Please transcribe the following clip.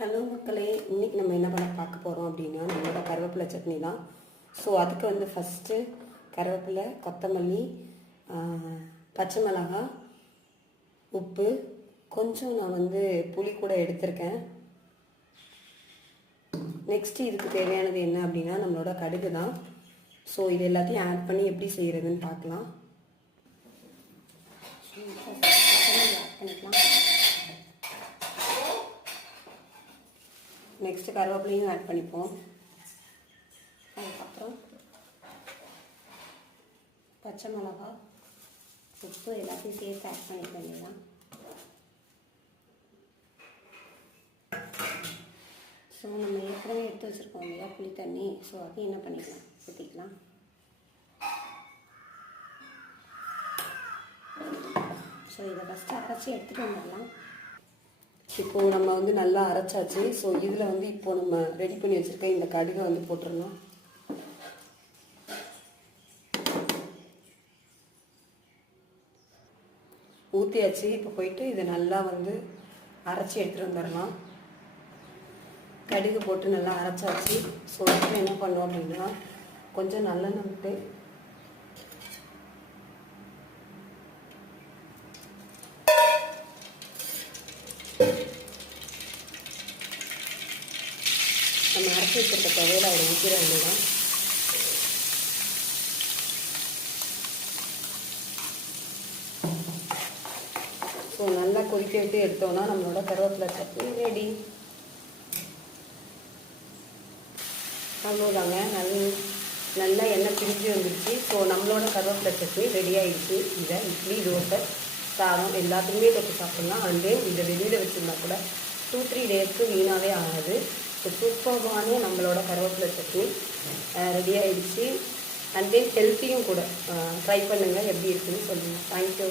Hello மக்களே, இன்றைக்கி நம்ம என்ன பண்ண பார்க்க போகிறோம் அப்படின்னா நம்மளோட கருவேப்பிலை சட்னி தான். ஸோ அதுக்கு வந்து ஃபஸ்ட்டு கருவேப்பிலை, கொத்தமல்லி, பச்சை மிளகாய், உப்பு, கொஞ்சம் நான் வந்து புளி கூட எடுத்திருக்கேன். நெக்ஸ்ட்டு இதுக்கு தேவையானது என்ன அப்படின்னா நம்மளோட கடுகு தான். ஸோ இது எல்லாத்தையும் ஆட் பண்ணி எப்படி செய்கிறதுன்னு பார்க்கலாம். ஆட் பண்ணிக்கலாம். நெக்ஸ்ட்டு கருவேப்பிலையும் ஆட் பண்ணிப்போம். அதுக்கப்புறம் பச்சை மிளகா, உப்பு எல்லாத்தையும் சேர்த்து ஆட் பண்ணிக்க வேண்டியதான். ஸோ நம்ம ஏற்கனவே எடுத்து வச்சுருக்கோம் இல்லையா புளி தண்ணி, ஸோ அது என்ன பண்ணிக்கலாம், ஊற்றிக்கலாம். ஸோ இதை ஃபஸ்ட்டு அரைச்சி எடுத்துகிட்டு வந்துடலாம். இப்போது நம்ம வந்து நல்லா அரைச்சாச்சு. ஸோ இதில் வந்து இப்போது நம்ம ரெடி பண்ணி வச்சுருக்க இந்த கடுகை வந்து போட்டுடலாம். ஊற்றியாச்சு. இப்போ போயிட்டு இதை நல்லா வந்து அரைச்சி எடுத்துகிட்டு வந்துடலாம். கடுகு போட்டு நல்லா அரைச்சாச்சு. ஸோ இப்போ என்ன பண்ணுவோம் அப்படின்னா கொஞ்சம் நல்லெண்ணெய் விட்டு நம்ம அரைச்சி வச்சிருக்க துவையில் அதை ஊற்றிட வேண்டியதான். ஸோ நல்லா கொதிக்க விட்டு எடுத்தோம்னா நம்மளோட கருவேப்பிலை சட்னி ரெடி. அவ்வளோதாங்க. நல்லா எண்ணெய் பிரிஞ்சு வந்துடுச்சு. ஸோ நம்மளோட கருவேப்பிலை சட்னி ரெடி ஆகிடுச்சு. இதை இட்லி, தோசை, சாதம் எல்லாத்துக்குமே தொட்டு சாப்பிட்லாம். அண்ட் இதை வெளியில் வச்சுருந்தா கூட 2-3 டேஸ்க்கு வீணாகவே ஆகாது. ஸோ சூப்பரான நம்மளோட கருவேப்பிலை சட்னி ரெடி ஆகிடுச்சு. அண்ட் தென் ஹெல்த்தியும் கூட. ட்ரை பண்ணுங்கள், எப்படி இருக்குன்னு சொல்லுங்கள். தேங்க்யூ.